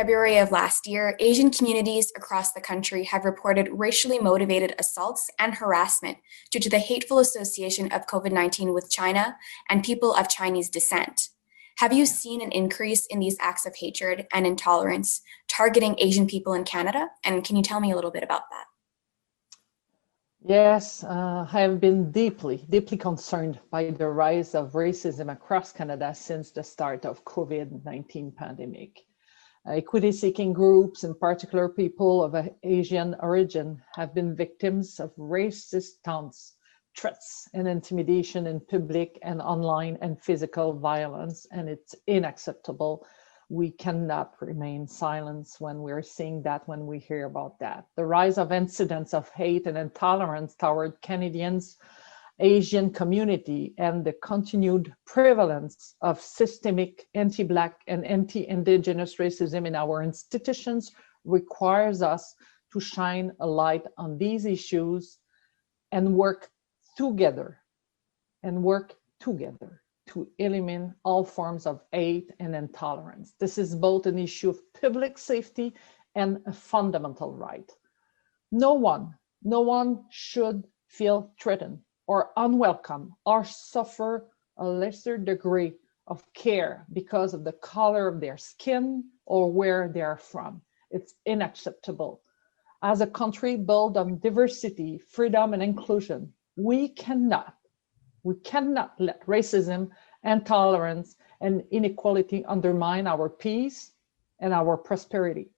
February of last year, Asian communities across the country have reported racially motivated assaults and harassment due to the hateful association of COVID-19 with China and people of Chinese descent. Have you seen an increase in these acts of hatred and intolerance targeting Asian people in Canada? And can you tell me a little bit about that? Yes, I have been deeply concerned by the rise of racism across Canada since the start of COVID-19 pandemic. Equity-seeking groups, in particular people of Asian origin, have been victims of racist taunts, threats, and intimidation in public and online and physical violence, and it's unacceptable. We cannot remain silent when we're seeing that, when we hear about that. The rise of incidents of hate and intolerance toward Canadians, Asian community, and the continued prevalence of systemic anti-Black and anti-Indigenous racism in our institutions requires us to shine a light on these issues and work together to eliminate all forms of hate and intolerance. This is both an issue of public safety and a fundamental right. No one should feel threatened or unwelcome or suffer a lesser degree of care because of the color of their skin or where they are from. It's unacceptable. As a country built on diversity, freedom, and inclusion, we cannot let racism, intolerance, and inequality undermine our peace and our prosperity.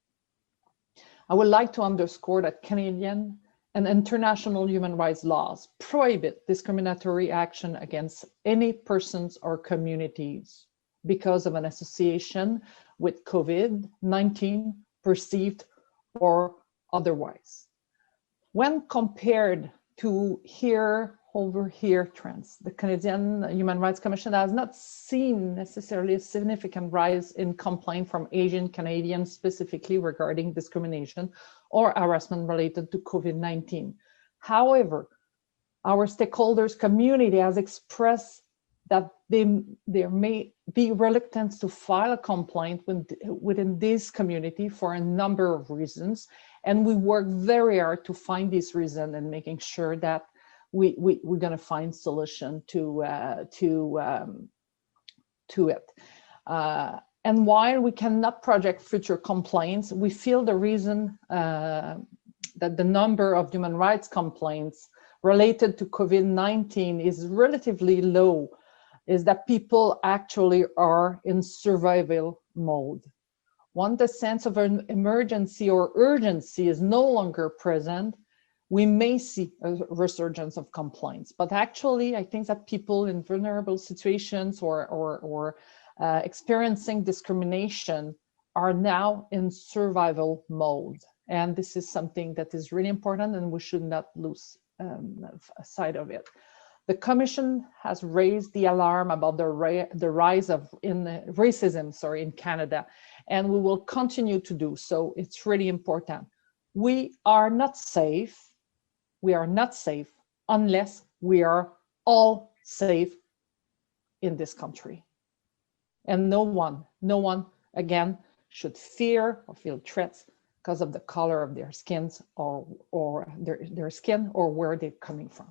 I would like to underscore that Canadian and international human rights laws prohibit discriminatory action against any persons or communities because of an association with COVID-19, perceived or otherwise. When compared to over here trends, the Canadian Human Rights Commission has not seen necessarily a significant rise in complaint from Asian Canadians specifically regarding discrimination or harassment related to COVID-19. However, our stakeholders community has expressed that there may be reluctance to file a complaint within this community for a number of reasons. And we work very hard to find these reasons and making sure that we're going to find solution to it. And while we cannot project future complaints, we feel the reason that the number of human rights complaints related to COVID-19 is relatively low is that people actually are in survival mode. Once the sense of an emergency or urgency is no longer present, we may see a resurgence of complaints. But actually, I think that people in vulnerable situations or experiencing discrimination are now in survival mode. And this is something that is really important and we should not lose sight of it. The Commission has raised the alarm about the rise of racism in Canada, and we will continue to do so. It's really important. We are not safe. We are not safe unless we are all safe in this country. And no one, again, should fear or feel threats because of the color of their skins or their skin or where they're coming from.